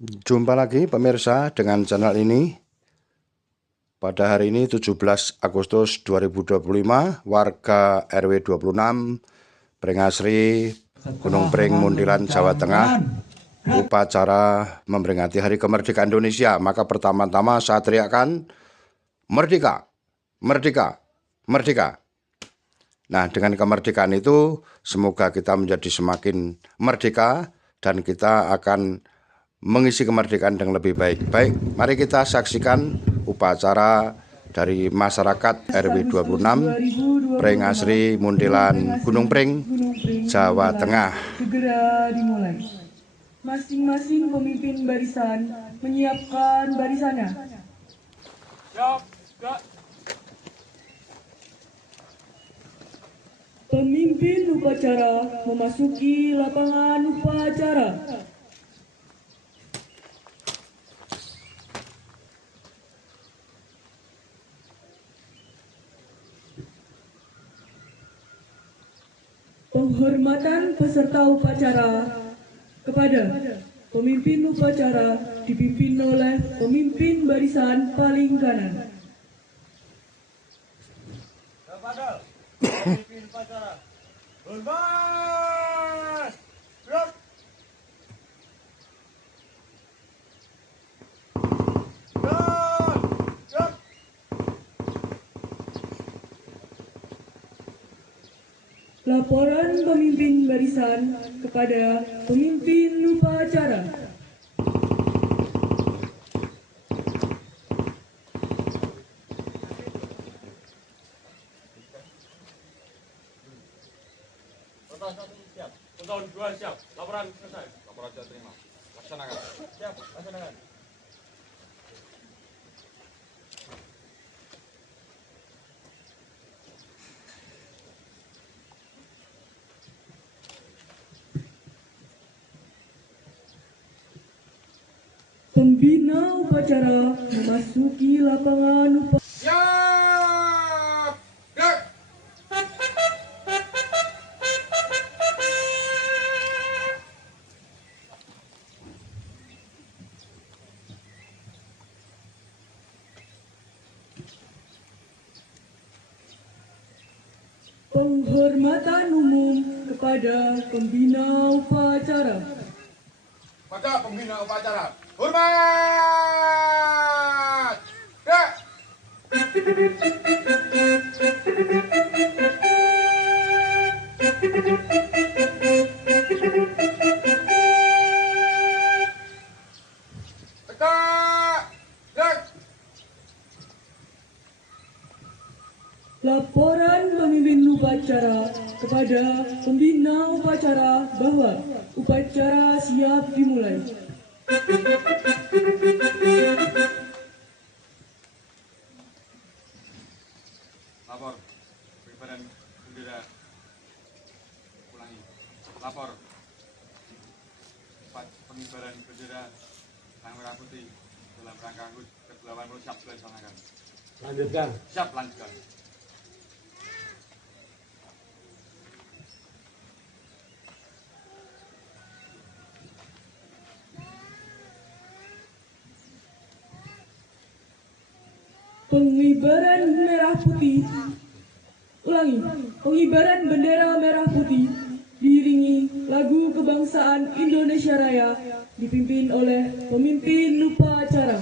Jumpa lagi pemirsa dengan channel ini. Pada hari ini 17 Agustus 2025, warga RW 26 Prengasri, Gunung Pring, Muntilan, Jawa Tengah, upacara memperingati Hari Kemerdekaan Indonesia. Maka pertama-tama saya teriakkan merdeka, merdeka, merdeka. Nah, dengan kemerdekaan itu semoga kita menjadi semakin merdeka dan kita akan mengisi kemerdekaan dengan lebih baik. Baik, mari kita saksikan upacara dari masyarakat RW 26 Prengasri, Muntilan, Gunung Pring, Jawa Tengah. Segera dimulai. Masing-masing pemimpin barisan menyiapkan barisannya. Pemimpin upacara memasuki lapangan upacara. Penghormatan peserta upacara kepada pemimpin upacara dipimpin oleh pemimpin barisan paling kanan. Kepada pemimpin upacara, hormat, gerak. Laporan pemimpin barisan kepada pemimpin upacara. Siap. Untuk 2 siap. Laporan selesai. Laporan sudah terima. Laksanakan. Siap. Laksanakan. Pembina upacara memasuki lapangan upacara. Siap. Gerak. Penghormatan umum kepada pembina upacara. Pada pembina upacara, hormat. Gerak. Tegak. Gerak. Laporan pemimpin upacara kepada pembina upacara bahwa upacara siap dimulai. Lapor pengibaran bendera. Ulangi. Lapor pengibaran bendera Sang Merah Putih dalam rangka HUT ke-80 siap dilaksanakan. Lanjutkan. Siap, lanjutkan. Pengibaran merah putih. Ulangi. Pengibaran bendera merah putih diiringi lagu kebangsaan Indonesia Raya dipimpin oleh pemimpin upacara.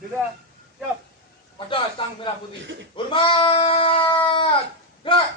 Bendera siap. Pada sang merah putih. Hormat. Gerak.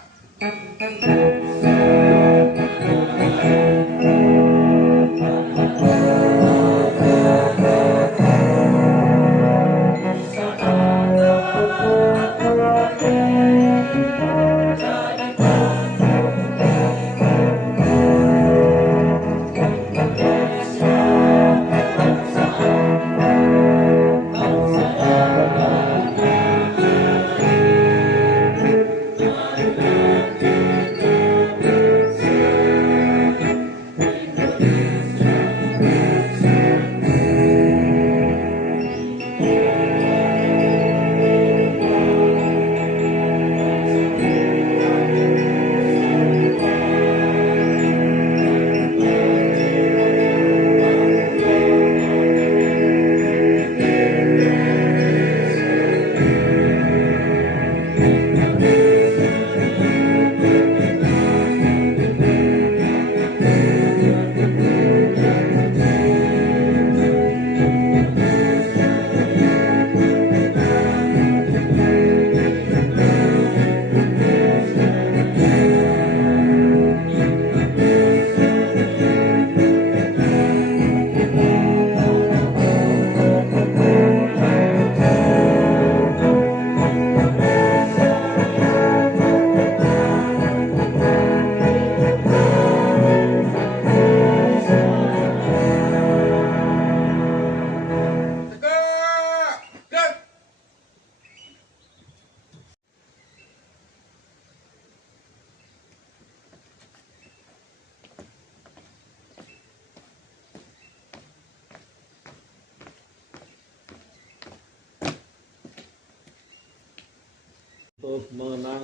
Untuk mengenang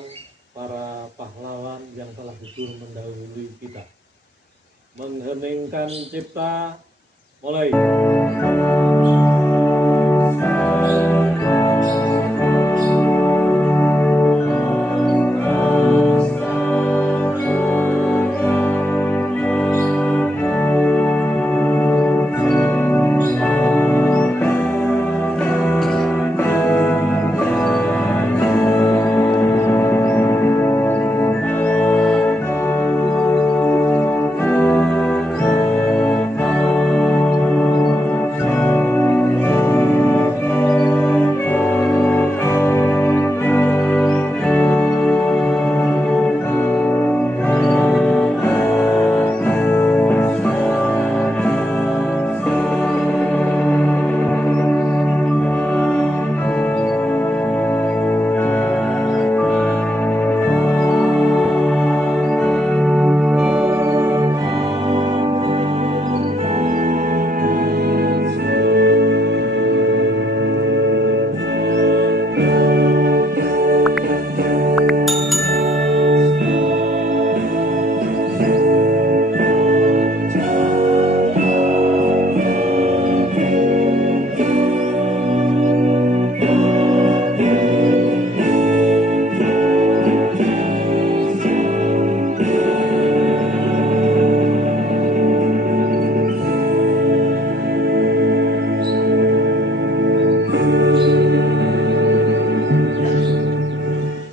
para pahlawan yang telah gugur mendahului kita. Mengheningkan cipta, mulai.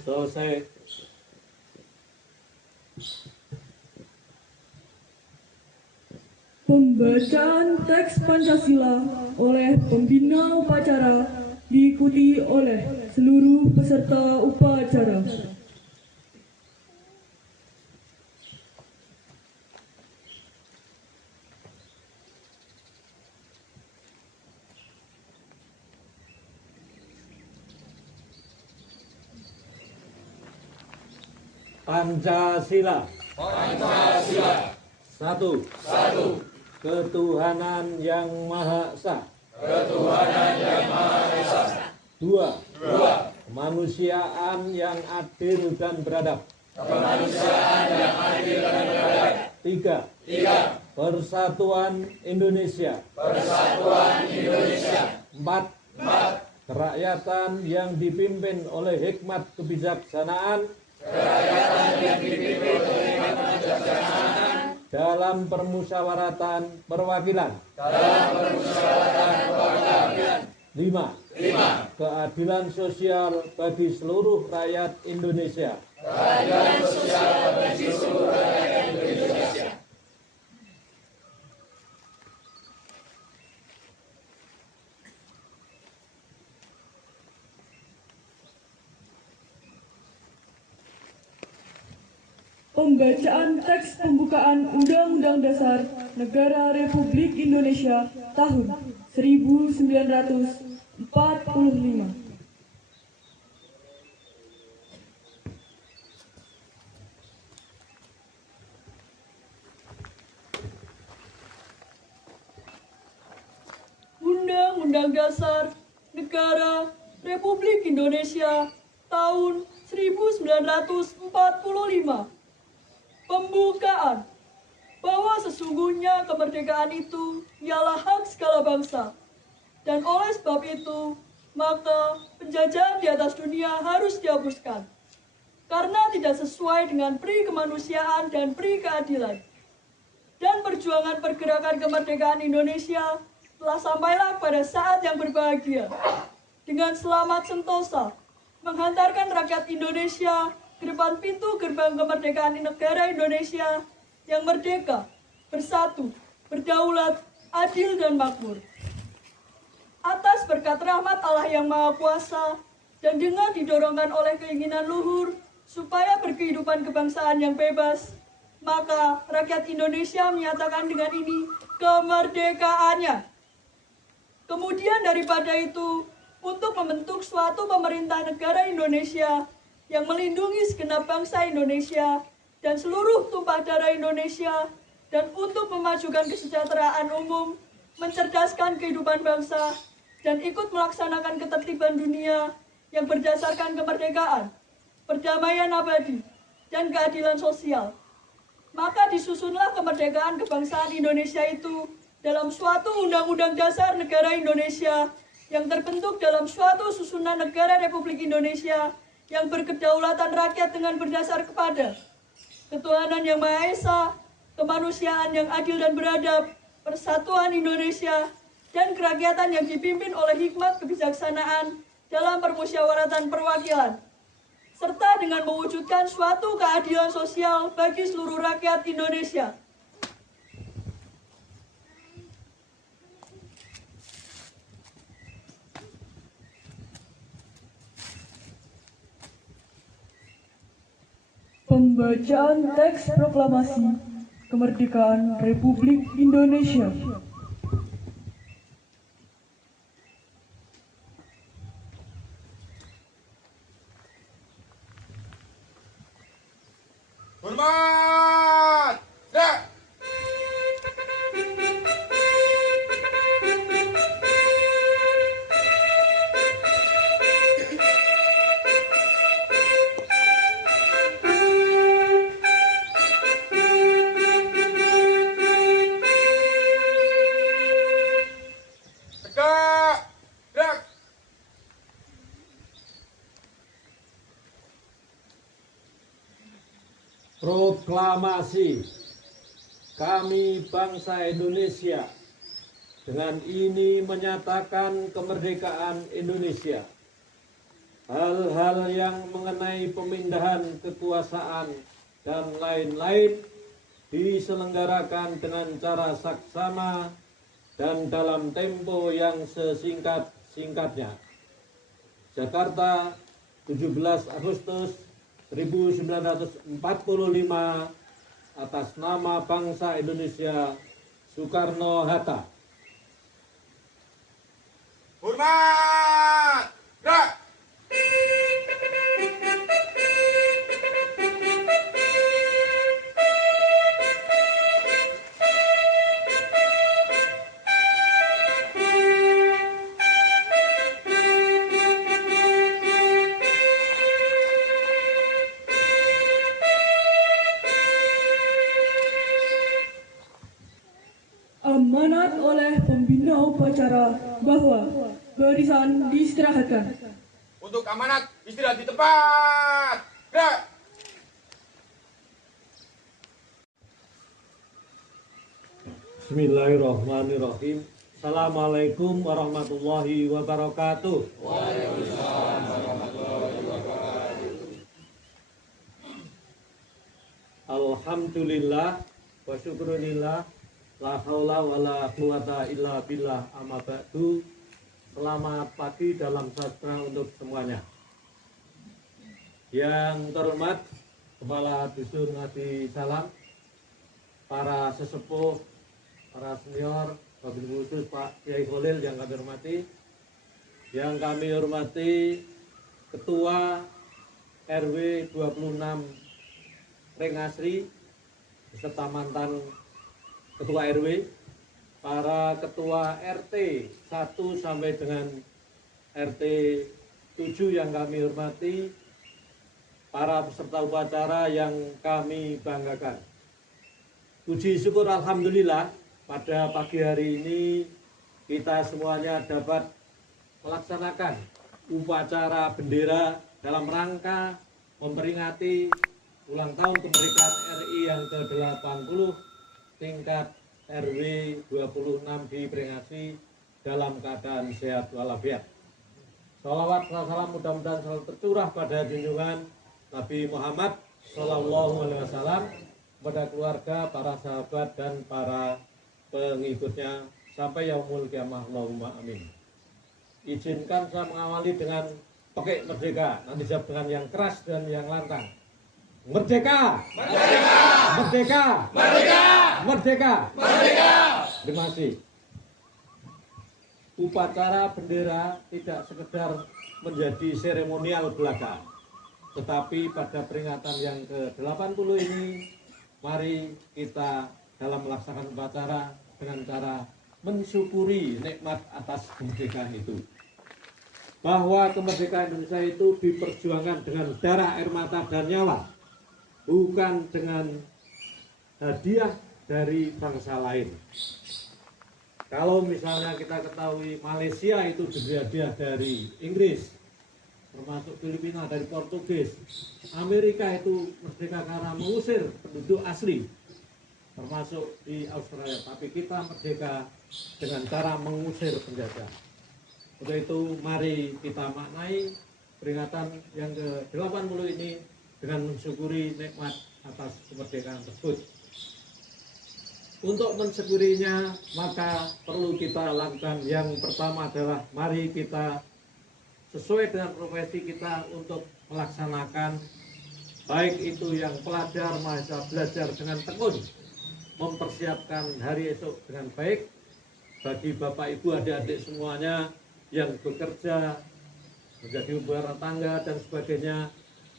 Selesai. Pembacaan teks Pancasila oleh pembina upacara diikuti oleh seluruh peserta upacara. Pancasila. Satu. Ketuhanan yang Maha Esa. Dua. Kemanusiaan yang adil dan beradab. Tiga. Persatuan Indonesia. Empat. Kerakyatan yang dipimpin oleh hikmat kebijaksanaan dalam permusyawaratan perwakilan. 5. keadilan sosial bagi seluruh rakyat Indonesia. Pembacaan teks pembukaan Undang-Undang Dasar Negara Republik Indonesia tahun 1945. Undang-Undang Dasar Negara Republik Indonesia tahun 1945. Pembukaan bahwa sesungguhnya kemerdekaan itu ialah hak segala bangsa, dan oleh sebab itu maka penjajahan di atas dunia harus dihapuskan karena tidak sesuai dengan pri kemanusiaan dan pri keadilan. Dan perjuangan pergerakan kemerdekaan Indonesia telah sampailah pada saat yang berbahagia dengan selamat sentosa menghantarkan rakyat Indonesia ke depan pintu gerbang kemerdekaan negara Indonesia yang merdeka, bersatu, berdaulat, adil, dan makmur. Atas berkat rahmat Allah yang Maha Kuasa dan dengan didorongkan oleh keinginan luhur supaya berkehidupan kebangsaan yang bebas, maka rakyat Indonesia menyatakan dengan ini kemerdekaannya. Kemudian daripada itu, untuk membentuk suatu pemerintah negara Indonesia yang melindungi segenap bangsa Indonesia dan seluruh tumpah darah Indonesia, dan untuk memajukan kesejahteraan umum, mencerdaskan kehidupan bangsa, dan ikut melaksanakan ketertiban dunia yang berdasarkan kemerdekaan, perdamaian abadi, dan keadilan sosial. Maka disusunlah kemerdekaan kebangsaan Indonesia itu dalam suatu Undang-Undang Dasar Negara Indonesia yang terbentuk dalam suatu susunan negara Republik Indonesia yang berkedaulatan rakyat dengan berdasar kepada ketuhanan yang Maha Esa, kemanusiaan yang adil dan beradab, persatuan Indonesia, dan kerakyatan yang dipimpin oleh hikmat kebijaksanaan dalam permusyawaratan perwakilan, serta dengan mewujudkan suatu keadilan sosial bagi seluruh rakyat Indonesia. Pembacaan teks proklamasi kemerdekaan Republik Indonesia. Hormat! Gerak! Tegak! Gerak! Proklamasi. Kami bangsa Indonesia dengan ini menyatakan kemerdekaan Indonesia. Hal-hal yang mengenai pemindahan kekuasaan dan lain-lain diselenggarakan dengan cara saksama dan dalam tempo yang sesingkat-singkatnya. Jakarta, 17 Agustus 1945, atas nama bangsa Indonesia, Soekarno-Hatta. Hormat! Gerak! Amanat oleh pembina upacara bahwa barisan diistirahatkan. Untuk amanat, istirahat di tempat! Gerak! Bismillahirrahmanirrahim. Assalamualaikum warahmatullahi wabarakatuh. Alhamdulillah wa syukurillah, la haula wa la quwata illa billah, amma ba'du. Selamat pagi dalam sastra untuk semuanya. Yang terhormat Kepala Dusun Ngadi Salam, para sesepuh, para senior, wabil khusus Pak Kiai Khalil yang kami hormati, yang kami hormati Ketua RW 26 Rengasri beserta mantan Ketua RW, para Ketua RT 1 sampai dengan RT 7 yang kami hormati, para peserta upacara yang kami banggakan. Puji syukur Alhamdulillah, pada pagi hari ini kita semuanya dapat melaksanakan upacara bendera dalam rangka memperingati ulang tahun kemerdekaan RI yang ke-80 tingkat RW 26 di Prengasi dalam keadaan sehat walafiat. Sholawat salam mudah-mudahan selalu tercurah pada junjungan Nabi Muhammad SAW, kepada keluarga, para sahabat, dan para pengikutnya sampai yaumul kiamah. Allahumma amin. Izinkan saya mengawali dengan pakai merdeka, nanti jawab dengan yang keras dan yang lantang. Merdeka! Merdeka! Merdeka! Merdeka! Merdeka! Merdeka! Terima kasih. Upacara bendera tidak sekedar menjadi seremonial belaka, tetapi pada peringatan yang ke-80 ini, mari kita dalam melaksanakan upacara dengan cara mensyukuri nikmat atas kemerdekaan itu. Bahwa kemerdekaan Indonesia itu diperjuangkan dengan darah, air mata, dan nyawa, bukan dengan hadiah dari bangsa lain. Kalau misalnya kita ketahui Malaysia itu diberi hadiah dari Inggris, termasuk Filipina dari Portugis, Amerika itu merdeka karena mengusir penduduk asli, termasuk di Australia. Tapi kita merdeka dengan cara mengusir penjajah. Untuk itu mari kita maknai peringatan yang ke-80 ini dengan mensyukuri nikmat atas kemerdekaan tersebut. Untuk mensyukurinya, maka perlu kita lakukan yang pertama adalah mari kita sesuai dengan profesi kita untuk melaksanakan, baik itu yang pelajar mahasiswa belajar dengan tekun, mempersiapkan hari esok dengan baik. Bagi bapak ibu adik-adik semuanya yang bekerja menjadi ibu rumah tangga dan sebagainya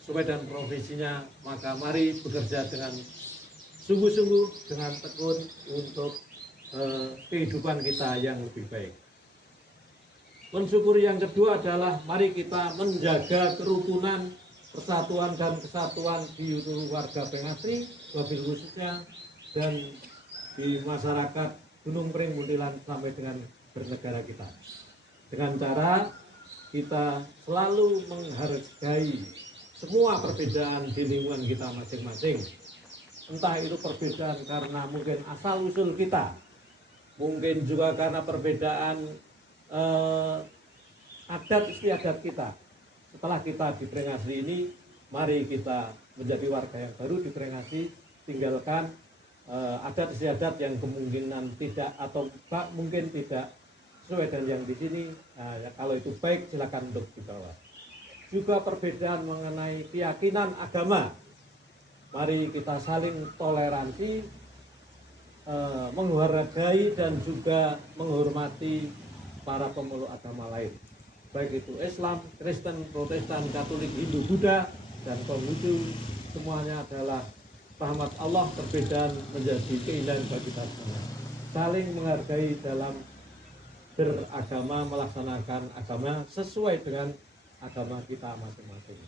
sesuai dengan profesinya, maka mari bekerja dengan sungguh-sungguh, dengan tekun untuk kehidupan kita yang lebih baik. Mensyukuri yang kedua adalah mari kita menjaga kerukunan, persatuan dan kesatuan di seluruh warga Prengasi, wabil khususnya, dan di masyarakat Gunung Pring Muntilan sampai dengan bernegara kita. Dengan cara kita selalu menghargai semua perbedaan di lingkungan kita masing-masing. Entah itu perbedaan karena mungkin asal-usul kita, mungkin juga karena perbedaan adat istiadat kita. Setelah kita di Prengasi ini, mari kita menjadi warga yang baru di Prengasi, tinggalkan adat istiadat yang kemungkinan tidak atau mungkin tidak sesuai dengan yang di sini. Ya, kalau itu baik silakan untuk dibawa. Juga perbedaan mengenai keyakinan agama, mari kita saling toleransi, menghargai dan juga menghormati para pemeluk agama lain, baik itu Islam, Kristen, Protestan, Katolik, Hindu, Buddha, dan Konghucu. Semuanya adalah rahmat Allah. Perbedaan menjadi keindahan bagi kita semua. Saling menghargai dalam beragama, melaksanakan agama sesuai dengan agama kita masing-masing.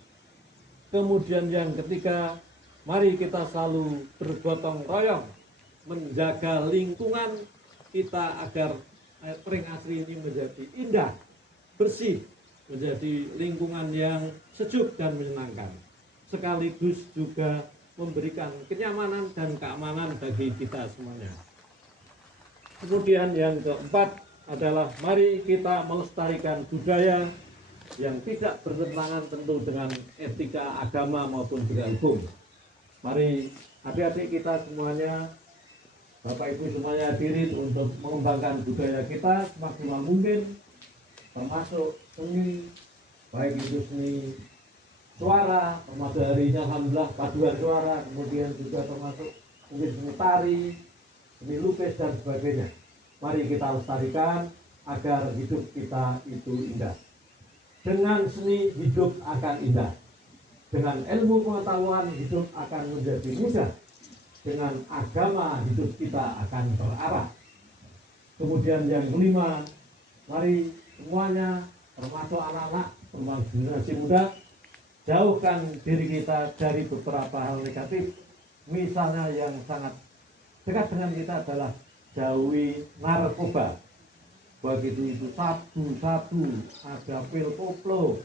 Kemudian yang ketiga, mari kita selalu bergotong royong menjaga lingkungan kita agar Prengasi ini menjadi indah, bersih, menjadi lingkungan yang sejuk dan menyenangkan, sekaligus juga memberikan kenyamanan dan keamanan bagi kita semuanya. Kemudian yang keempat adalah mari kita melestarikan budaya yang tidak bertentangan tentu dengan etika agama maupun juga hukum. Mari adik-adik kita semuanya, Bapak Ibu semuanya hadiri untuk mengembangkan budaya kita semaksimal mungkin, termasuk seni, baik itu seni suara, termasuk hari ini alhamdulillah paduan suara, kemudian juga termasuk mungkin seni tari, seni lukis dan sebagainya. Mari kita lestarikan agar hidup kita itu indah. Dengan seni hidup akan indah. Dengan ilmu pengetahuan hidup akan menjadi mudah. Dengan agama hidup kita akan terarah. Kemudian yang kelima, mari semuanya termasuk anak-anak, termasuk generasi muda, jauhkan diri kita dari beberapa hal negatif. Misalnya yang sangat dekat dengan kita adalah jauhi narkoba, begitu itu sabu-sabu, ada pil koplo,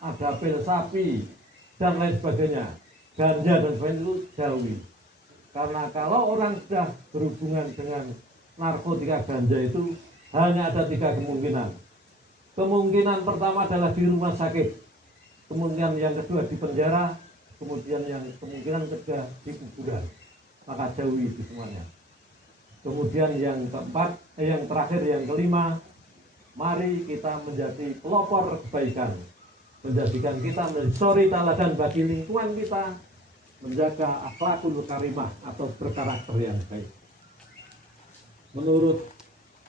ada pil sapi, dan lain sebagainya, ganja dan sebagainya itu jauhi. Karena kalau orang sudah berhubungan dengan narkotika ganja itu hanya ada 3 kemungkinan. Kemungkinan pertama adalah di rumah sakit, kemungkinan yang kedua di penjara, kemudian yang kemungkinan ketiga di kuburan. Maka jauhi itu semuanya. Kemudian yang keempat, yang terakhir, yang kelima, mari kita menjadi pelopor kebaikan, menjadikan kita menjadi suri teladan bagi lingkungan kita, menjaga akhlakul karimah atau berkarakter yang baik. Menurut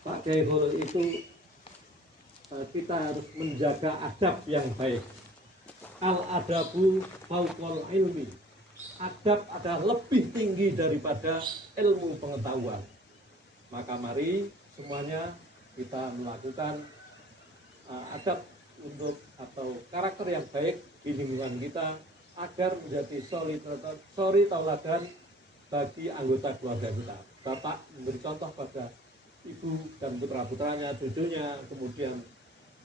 Pak Kiai Kholil itu kita harus menjaga adab yang baik. Al-adabu fauqal ilmi. Adab adalah lebih tinggi daripada ilmu pengetahuan. Maka mari semuanya kita melakukan adab untuk atau karakter yang baik di lingkungan kita agar menjadi suri tauladan bagi anggota keluarga kita. Bapak memberi contoh pada ibu dan putra-putranya, cucunya, kemudian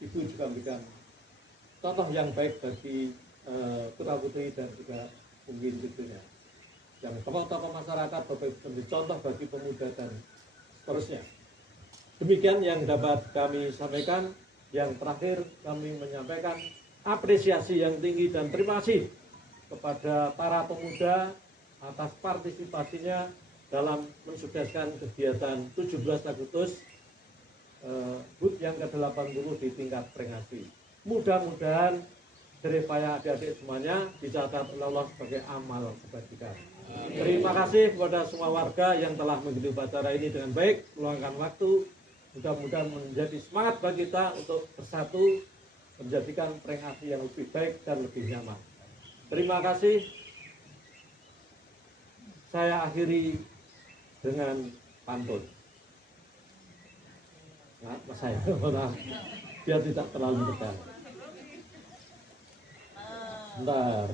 ibu juga memberikan contoh yang baik bagi putra-putri dan juga mungkin cucunya. Yang tokoh-tokoh masyarakat Bapak Ibu memberi contoh bagi pemuda dan seterusnya. Demikian yang dapat kami sampaikan. Yang terakhir kami menyampaikan apresiasi yang tinggi dan terima kasih kepada para pemuda atas partisipasinya dalam mensukseskan kegiatan 17 Agustus HUT yang ke-80 di tingkat Prengasri. Mudah-mudahan jeripaya adik-adik semuanya dicatat oleh Allah sebagai amal kebajikan. Terima kasih kepada semua warga yang telah mengikuti upacara ini dengan baik, meluangkan waktu. Mudah-mudahan menjadi semangat bagi kita untuk bersatu, menjadikan Prengasri yang lebih baik dan lebih nyaman. Terima kasih. Saya akhiri dengan pantun. Nah, saya biar tidak terlalu tegang. Bentar.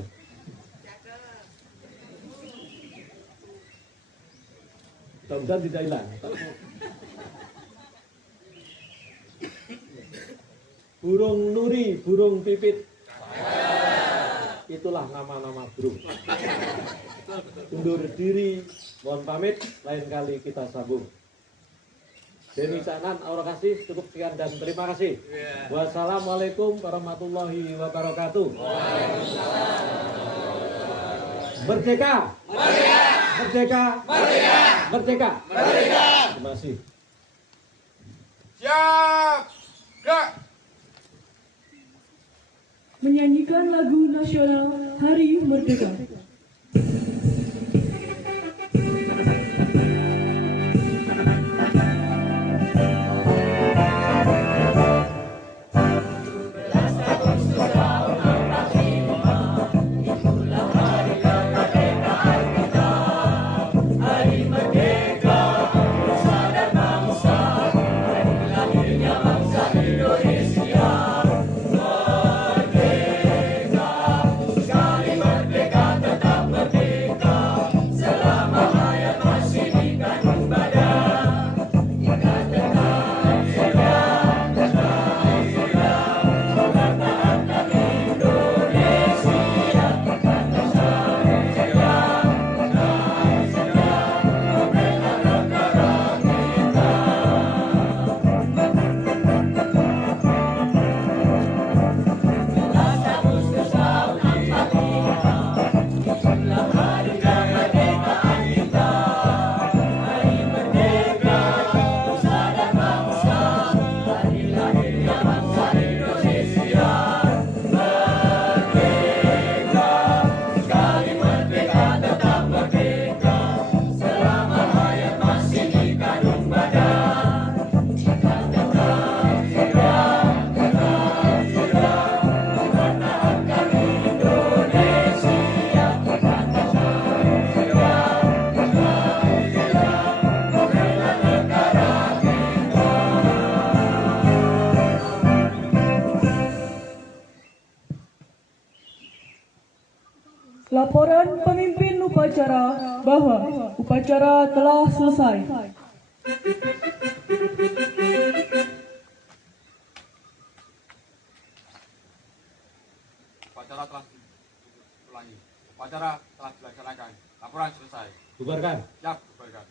Mudah-mudahan tidak hilang. Burung nuri, burung pipit. Itulah nama-nama burung. Undur diri, mohon pamit, lain kali kita sambung. Deni Canan, aura kasih, cukup sekian dan terima kasih. Wassalamualaikum warahmatullahi wabarakatuh. Merdeka! Merdeka! Merdeka! Merdeka! Merdeka! Merdeka! Terima kasih. Siap! Gerak! Menyanyikan lagu nasional Hari Merdeka. Merdeka! Laporan pemimpin upacara bahwa upacara telah selesai. Upacara telah diulangi. Upacara telah dilaksanakan. Laporan selesai. Bubarkan. Siap, bubarkan.